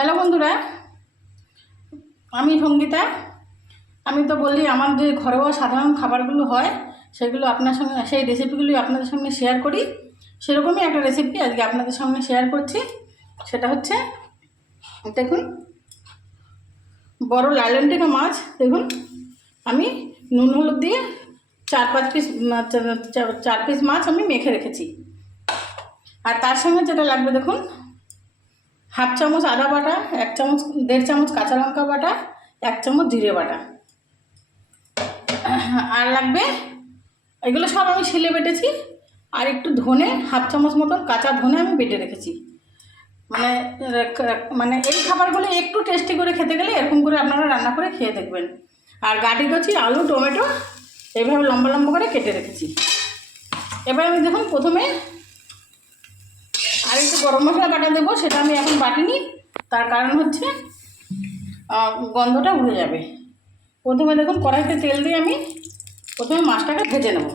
Hello বন্ধুরা, আমি সঙ্গীতা। আমি তো বলি আমার যে ঘরোয়া সাধারণ খাবারগুলো হয় সেগুলো আপনার সঙ্গে, সেই রেসিপিগুলি আপনাদের সঙ্গে শেয়ার করি। সেরকমই একটা রেসিপি আজকে আপনাদের সঙ্গে শেয়ার করছি। সেটা হচ্ছে, দেখুন, বড় লাইলনটিকা মাছ। দেখুন, আমি নুন হলুদ দিয়ে 4-5 পিস মাছ আমি মেখে রেখেছি। আর তার সঙ্গে যেটা লাগবে, দেখুন, 1/2 চামচ আদা বাটা, 1 চামচ কাঁচা লঙ্কা বাটা, 1 চামচ জিরে বাটা। আর লাগবে, এগুলো সব আমি শিলে বেটেছি। আর একটু ধনে, 1/2 চামচ মতন কাঁচা ধনে আমি বেটে রেখেছি। মানে মানে এই খাবারগুলো একটু টেস্টি করে খেতে গেলে এরকম করে আপনারা রান্না করে খেয়ে দেখবেন। আর গাটি কচি আলু, টমেটো এইভাবে লম্বা লম্বা করে কেটে রেখেছি। এবার আমি দেখুন, প্রথমে আর একটু গরম মশলা বাটা দেবো। সেটা আমি এখন বাটিনি, তার কারণ হচ্ছে গন্ধটা উড়ে যাবে। প্রথমে দেখুন, কড়াইতে তেল দিয়ে আমি প্রথমে মাছটাকে ভেজে নেব।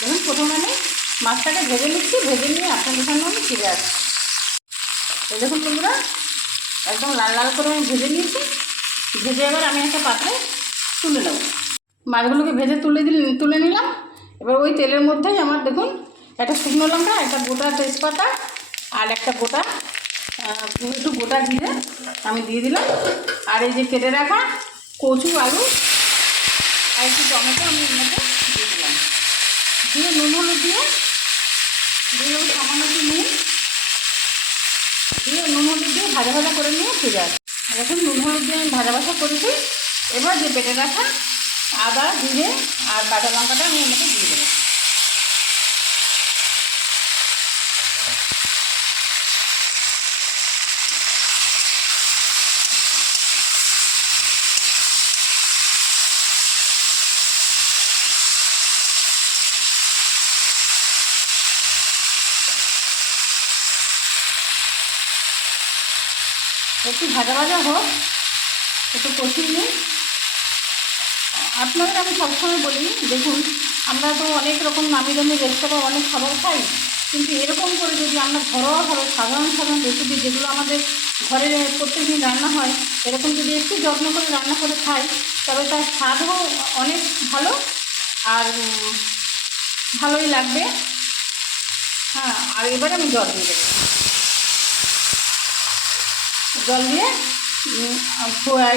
দেখুন, প্রথমে আমি মাছটাকে ভেজে নিচ্ছি। ভেজে নিয়ে আপনাদের সামনে আমি ফিরে আসছি। এই দেখুন বন্ধুরা, একদম লাল লাল করে আমি ভেজে নিয়েছি। ভেজে এবার আমি একটা পাত্রে তুলে নেব। মাছগুলোকে ভেজে তুলে নিলাম। এবার ওই তেলের মধ্যেই আমার দেখুন, একটা শুকনো লঙ্কা, একটা গোটা তেজপাতা আর একটা একটু গোটা জিরে আমি দিয়ে দিলাম। আর এই যে কেটে রাখা কচু, আলু আর একটু টমেটো আমি এর মধ্যে দিয়ে দিলাম। দিয়ে নুন হলুদ দিয়ে সামান্য একটু নুন হলুদ দিয়ে ভাজা ভাজা করে নিয়ে ফিরে আসি। দেখুন, নুন হলুদ দিয়ে আমি ভাজা ভাজা করেছি। এবার যে বেটে রাখা আদা, জিরে আর কাঁচা লঙ্কাটা আমি এর মধ্যে দিয়ে দেবো। একটু ভাজা ভাজা হোক, একটু কষিয়ে নিই। আপনাদের আমি সবসময় বলি, দেখুন, আমরা তো অনেক রকম নামি দামি রেস্তোরাঁ অনেক খাবার খাই, কিন্তু এরকম করে যদি আমরা ঘরোয়াভাবে সাধারণ রেসিপি যেগুলো আমাদের ঘরে প্রত্যেকদিন রান্না হয়, এরকম যদি একটু যত্ন করে রান্না করে খাই, তবে তার স্বাদও অনেক ভালো আর ভালোই লাগবে। হ্যাঁ, আর এবারে আমি জল দিয়ে দেবো। জল দিয়ে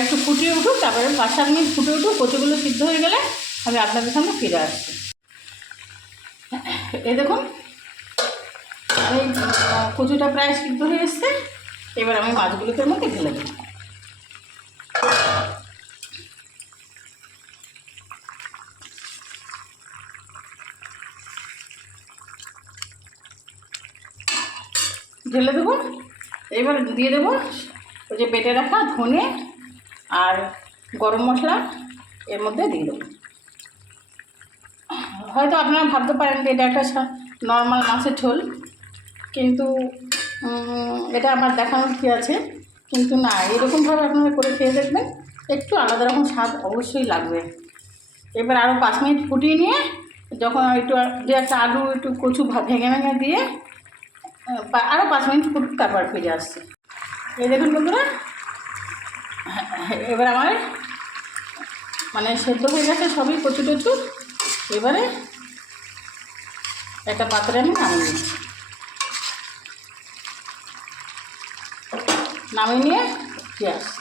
একটু ফুটিয়ে উঠুক, তারপরে 5-7 মিনিট ফুটে উঠুক। কচুগুলো সিদ্ধ হয়ে গেলে আমি আপনাদের সামনে ফিরে আসছি। এই দেখুন, আমি কচুটা প্রায় সিদ্ধ হয়ে এসছে। এবার আমি মাছগুলোকে মধ্যে ঢেলে দেব। ঢেলে দেবো। এবার দিয়ে দেবো ওই যে বেটে রাখা ধনে আর গরম মশলা এর মধ্যে দিয়ে দেবো। হয়তো আপনারা ভাবতে পারেন যে এটা একটা নর্মাল মাছের ঝোল, কিন্তু এটা আমার দেখানোর কী আছে। কিন্তু না, এরকমভাবে আপনারা করে খেয়ে দেখবেন, একটু আলাদা রকম স্বাদ অবশ্যই লাগবে। এবার আরও 5 মিনিট ফুটিয়ে নিয়ে, যখন একটু একটা আলু, একটু কচু ভেঙে ভেঙে দিয়ে আরও 5 মিনিট ফুটুক, তারপর ফিরে আসছে। এই দেখুন বন্ধুরা, এবার আমার মানে সেদ্ধ হয়ে গেছে সবই, কচু টচু। এবারে একটা পাত্রে আমি নামিয়ে নিচ্ছি। নামিয়ে নিয়ে ফিরে আসছি।